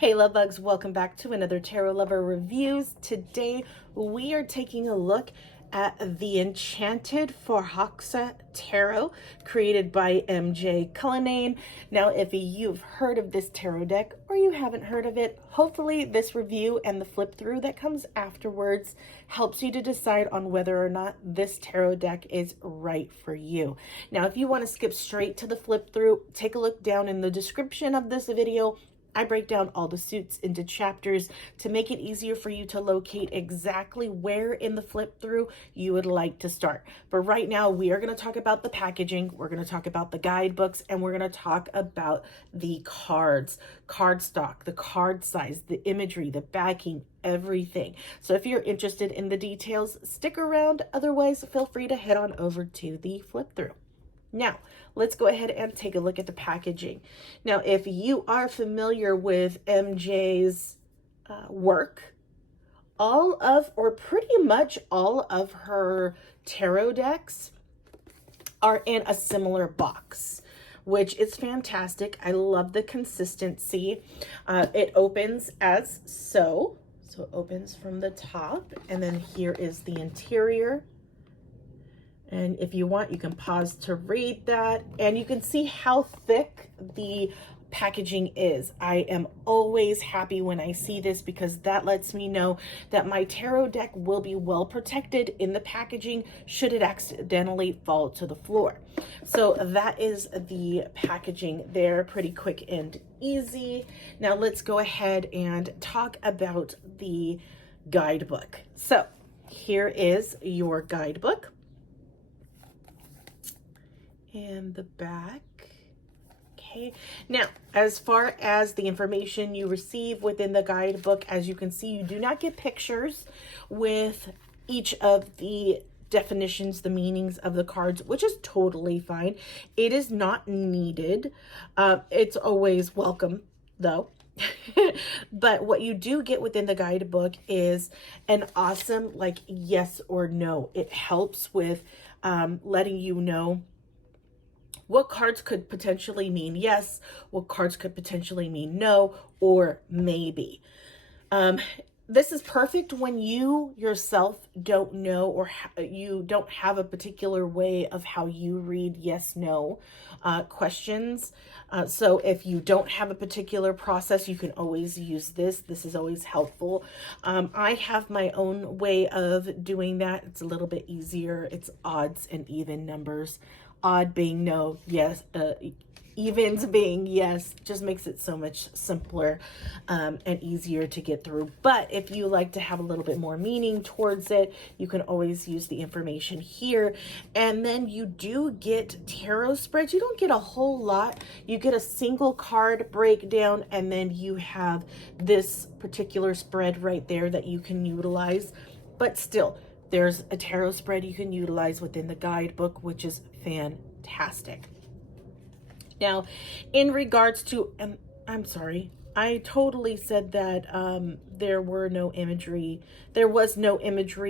Hey love bugs, welcome back to another Tarot Lover Reviews. Today we are taking a look at the Enchanted Forhaxa Tarot created by MJ Cullinane. Now if you've heard of this tarot deck or you haven't heard of it, hopefully this review and the flip through that comes afterwards helps you to decide on whether or not this tarot deck is right for you. Now if you want to skip straight to the flip through, take a look down in the description of this video. I break down all the suits into chapters to make it easier for you to locate exactly where in the flip through you would like to start. But right now we are going to talk about the packaging, we're going to talk about the guidebooks, and we're going to talk about the cards, card stock, the card size, the imagery, the backing, everything. So if you're interested in the details, stick around. Otherwise, feel free to head on over to the flip through. Now, let's go ahead and take a look at the packaging. Now, if you are familiar with MJ's work, pretty much all of her tarot decks are in a similar box, which is fantastic. I love the consistency. It opens as so. So it opens from the top, and then here is the interior. And if you want, you can pause to read that, and you can see how thick the packaging is. I am always happy when I see this because that lets me know that my tarot deck will be well protected in the packaging should it accidentally fall to the floor. So that is the packaging there, pretty quick and easy. Now let's go ahead and talk about the guidebook. So here is your guidebook. And the back. Okay, now as far as the information you receive within the guidebook, as you can see, you do not get pictures with each of the definitions, the meanings of the cards, which is totally fine. It is not needed. It's always welcome though. But what you do get within the guidebook is an awesome like yes or no. It helps with letting you know what cards could potentially mean yes, what cards could potentially mean no, or maybe. This is perfect when you yourself don't know or you don't have a particular way of how you read yes, no questions. So if you don't have a particular process, you can always use this. This is always helpful. I have my own way of doing that. It's a little bit easier. It's odds and even numbers. Odd being no, yes, evens being yes, just makes it so much simpler and easier to get through. But if you like to have a little bit more meaning towards it, you can always use the information here. And then you do get tarot spreads. You don't get a whole lot. You get a single card breakdown, and then you have this particular spread right there that you can utilize. But still, there's a tarot spread you can utilize within the guidebook, which is fantastic. Now, in regards to, I'm sorry, I totally said that there was no imagery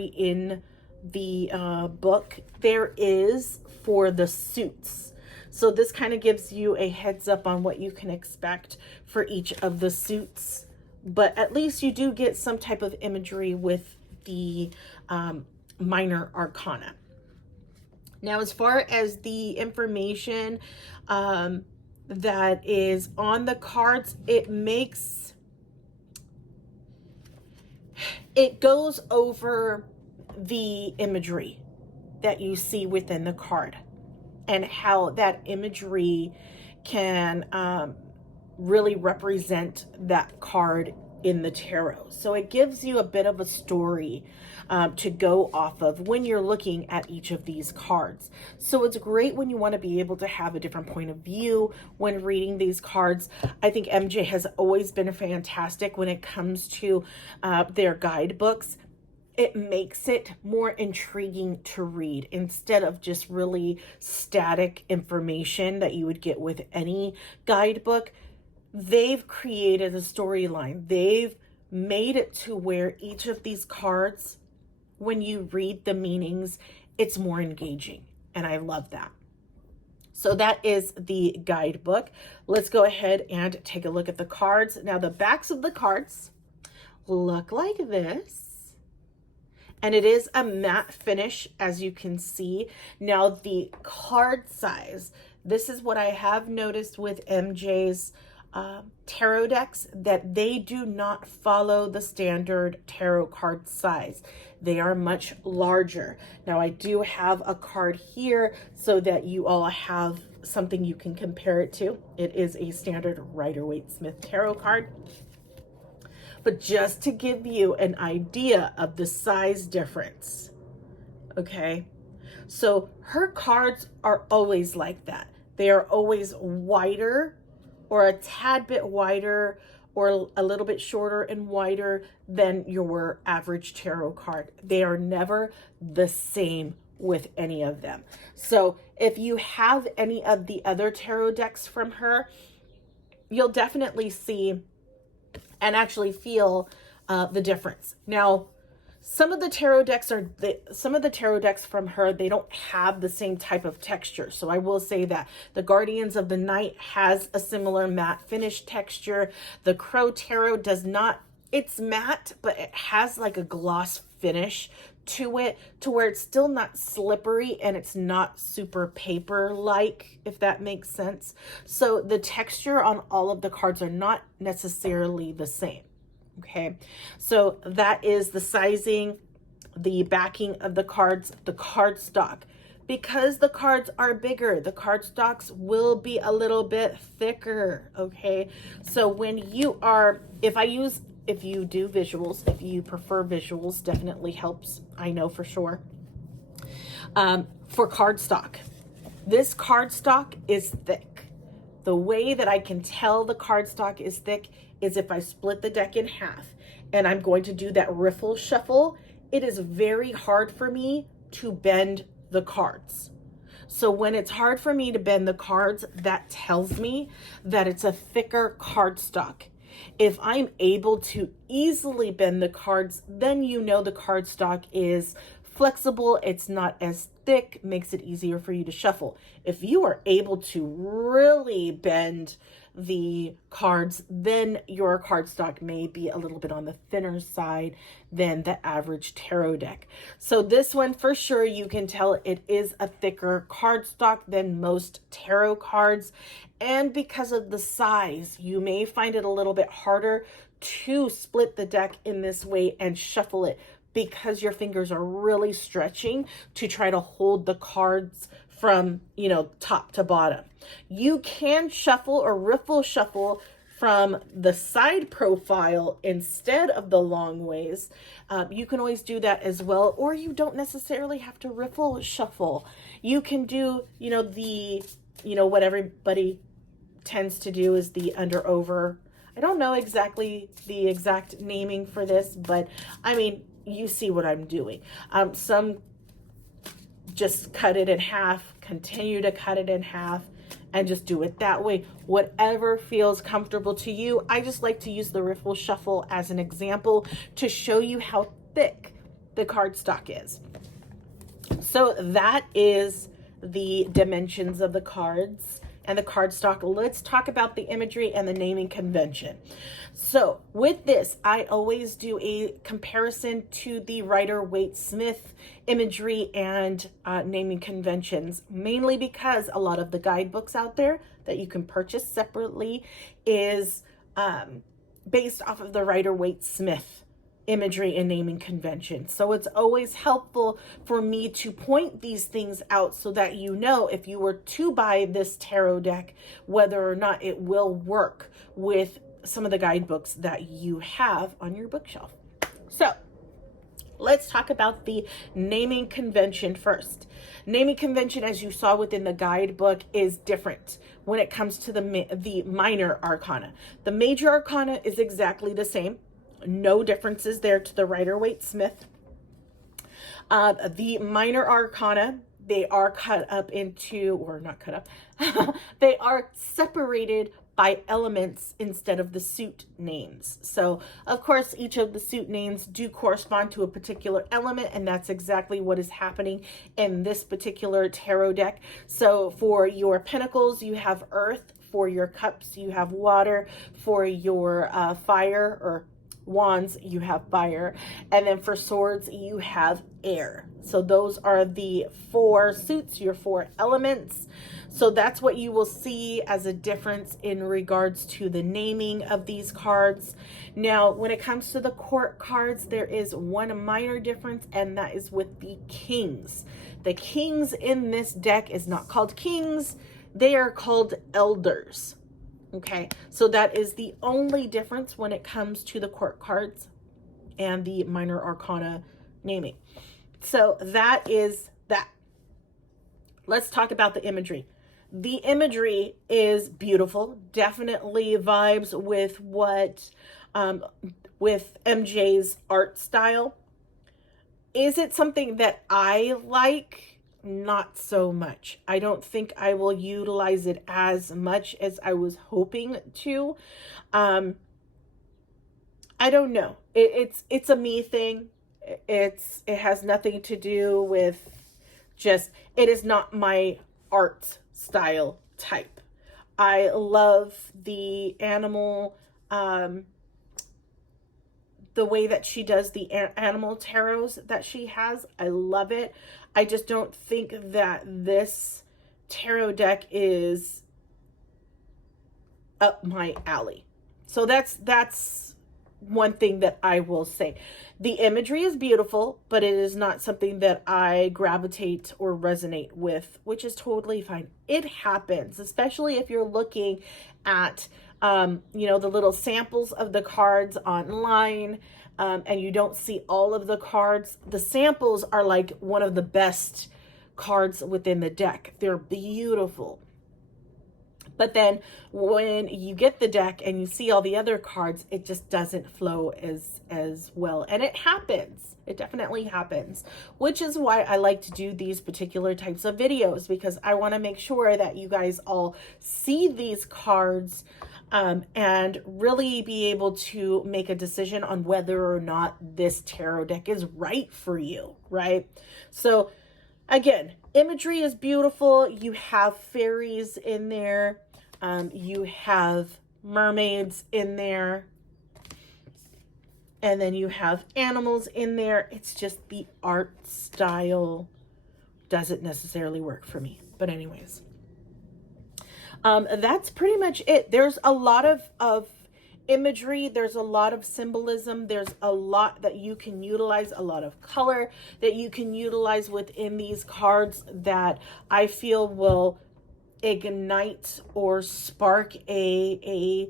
in the book. There is for the suits. So this kind of gives you a heads up on what you can expect for each of the suits. But at least you do get some type of imagery with the minor arcana. Now, as far as the information that is on the cards, it goes over the imagery that you see within the card and how that imagery can really represent that card in the tarot. So it gives you a bit of a story to go off of when you're looking at each of these cards. So it's great when you want to be able to have a different point of view when reading these cards. I think MJ has always been fantastic when it comes to their guidebooks. It makes it more intriguing to read instead of just really static information that you would get with any guidebook. They've created a storyline. They've made it to where each of these cards, when you read the meanings, it's more engaging. And I love that. So that is the guidebook. Let's go ahead and take a look at the cards. Now the backs of the cards look like this. And it is a matte finish, as you can see. Now the card size, this is what I have noticed with MJ's tarot decks, that they do not follow the standard tarot card size. They are much larger. Now I do have a card here so that you all have something you can compare it to. It is a standard Rider-Waite-Smith tarot card. But just to give you an idea of the size difference, okay? So her cards are always like that. They are always wider, or a tad bit wider, or a little bit shorter and wider than your average tarot card. They are never the same with any of them. So if you have any of the other tarot decks from her, you'll definitely see and actually feel the difference. Now, some of the tarot decks from her, they don't have the same type of texture. So I will say that the Guardians of the Night has a similar matte finish texture. The Crow Tarot does not. It's matte, but it has like a gloss finish to it, to where it's still not slippery and it's not super paper-like, if that makes sense. So the texture on all of the cards are not necessarily the same. Okay, so that is the sizing, the backing of the cards, the card stock. Because the cards are bigger, the card stocks will be a little bit thicker, okay? So when you are, if you do visuals, if you prefer visuals, definitely helps, I know for sure. For cardstock, this cardstock is thick. The way that I can tell the cardstock is thick is if I split the deck in half and I'm going to do that riffle shuffle. It is very hard for me to bend the cards. So when it's hard for me to bend the cards, that tells me that it's a thicker cardstock. If I'm able to easily bend the cards, then you know the cardstock is flexible, it's not as thick, makes it easier for you to shuffle. If you are able to really bend the cards, then your cardstock may be a little bit on the thinner side than the average tarot deck. So this one, for sure, you can tell it is a thicker cardstock than most tarot cards. And because of the size, you may find it a little bit harder to split the deck in this way and shuffle it, because your fingers are really stretching to try to hold the cards from, top to bottom. You can shuffle or riffle shuffle from the side profile instead of the long ways. You can always do that as well, or you don't necessarily have to riffle shuffle. You can do, what everybody tends to do is the under over. I don't know exactly the exact naming for this, but I mean, you see what I'm doing. Some just cut it in half, continue to cut it in half, and just do it that way. Whatever feels comfortable to you. I just like to use the riffle shuffle as an example to show you how thick the cardstock is. So that is the dimensions of the cards and the cardstock. Let's talk about the imagery and the naming convention. So with this, I always do a comparison to the Rider-Waite-Smith imagery and naming conventions, mainly because a lot of the guidebooks out there that you can purchase separately is based off of the Rider-Waite-Smith imagery and naming convention. So it's always helpful for me to point these things out so that you know, if you were to buy this tarot deck, whether or not it will work with some of the guidebooks that you have on your bookshelf. So let's talk about the naming convention first. Naming convention, as you saw within the guidebook, is different when it comes to the minor arcana. The major arcana is exactly the same. No differences there to the Rider-Waite-Smith. The minor arcana, they are cut up into, or not cut up, they are separated by elements instead of the suit names. So of course, each of the suit names do correspond to a particular element, and that's exactly what is happening in this particular tarot deck. So for your Pentacles, you have earth. For your cups, you have water. For your fire or wands, you have fire. And then for swords, you have air. So those are the 4 suits, your 4 elements. So that's what you will see as a difference in regards to the naming of these cards. Now, when it comes to the court cards, there is one minor difference, and that is with the kings. The kings in this deck is not called kings. They are called elders. Okay, so that is the only difference when it comes to the court cards and the minor arcana naming. So that is that. Let's talk about the imagery. The imagery is beautiful. Definitely vibes with what, with MJ's art style. Is it something that I like? Not so much. I don't think I will utilize it as much as I was hoping to. I don't know. It's a me thing. It has nothing to do with just, it is not my art style type. I love the animal, the way that she does the animal tarots that she has. I love it. I just don't think that this tarot deck is up my alley. So that's one thing that I will say. The imagery is beautiful, but it is not something that I gravitate or resonate with, which is totally fine. It happens, especially if you're looking at, you know, the little samples of the cards online, and you don't see all of the cards. The samples are like one of the best cards within the deck. They're beautiful. But then when you get the deck and you see all the other cards, it just doesn't flow as well. And it happens. It definitely happens, which is why I like to do these particular types of videos, because I want to make sure that you guys all see these cards and really be able to make a decision on whether or not this tarot deck is right for you, right? So again, imagery is beautiful. You have fairies in there. You have mermaids in there. And then you have animals in there. It's just the art style doesn't necessarily work for me. But anyways, that's pretty much it. There's a lot of imagery. There's a lot of symbolism. There's a lot that you can utilize, a lot of color that you can utilize within these cards that I feel will ignite or spark a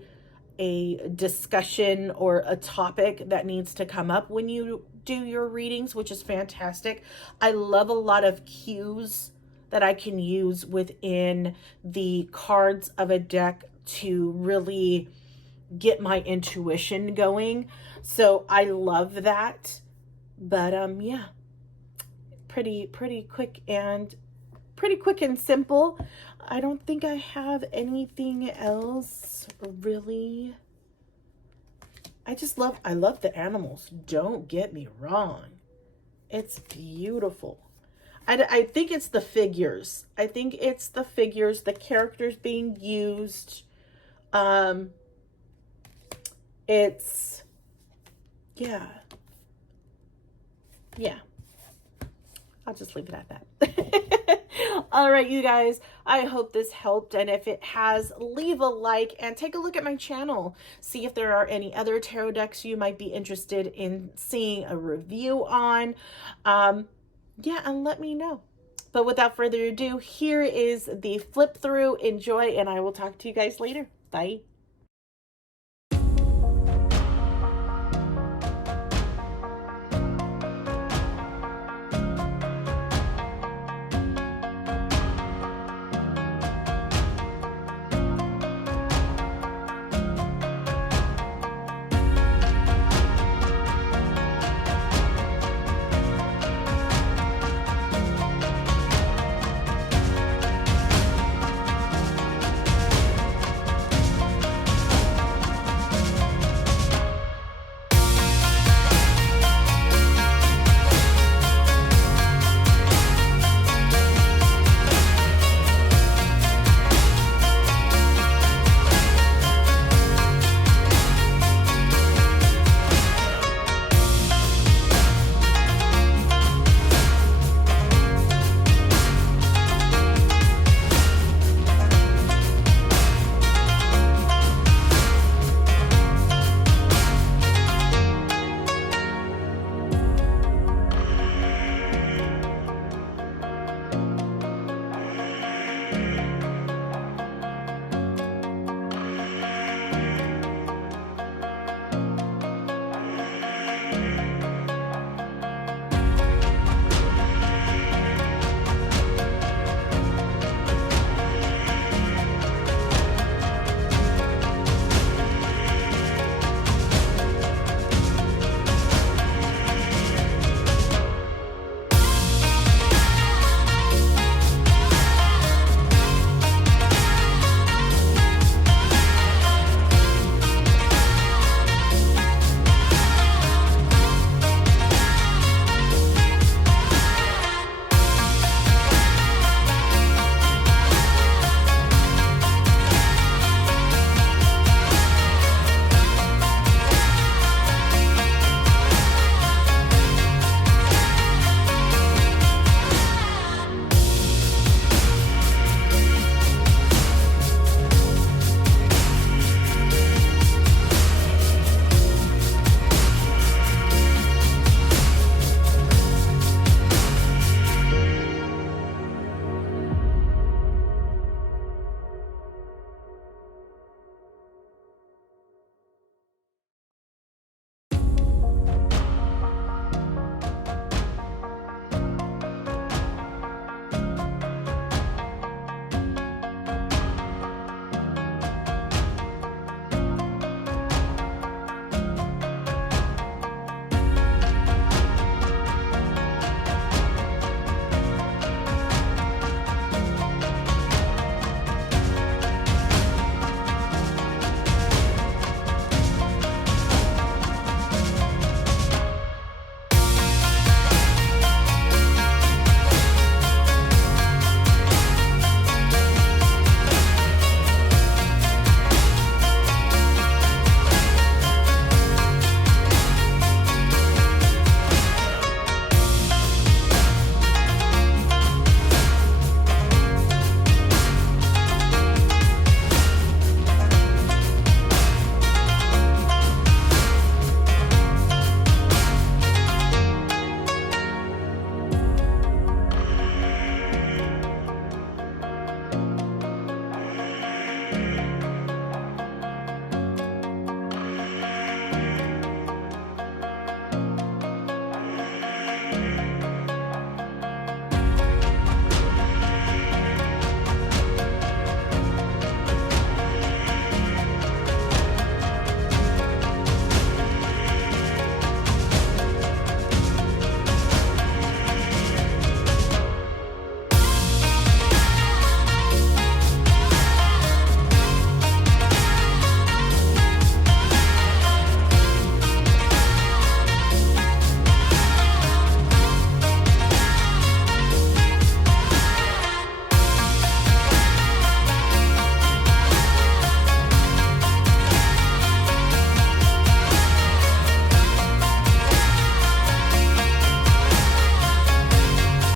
discussion or a topic that needs to come up when you do your readings, which is fantastic. I love a lot of cues that I can use within the cards of a deck to really get my intuition going. So I love that. But yeah, pretty quick and simple. I don't think I have anything else really. I love the animals. Don't get me wrong. It's beautiful. I think it's the figures. I think it's the figures, the characters being used. It's, yeah. I'll just leave it at that. All right, you guys, I hope this helped. And if it has, leave a like and take a look at my channel. See if there are any other tarot decks you might be interested in seeing a review on. Yeah, and let me know. But without further ado, here is the flip through. Enjoy, and I will talk to you guys later. Bye.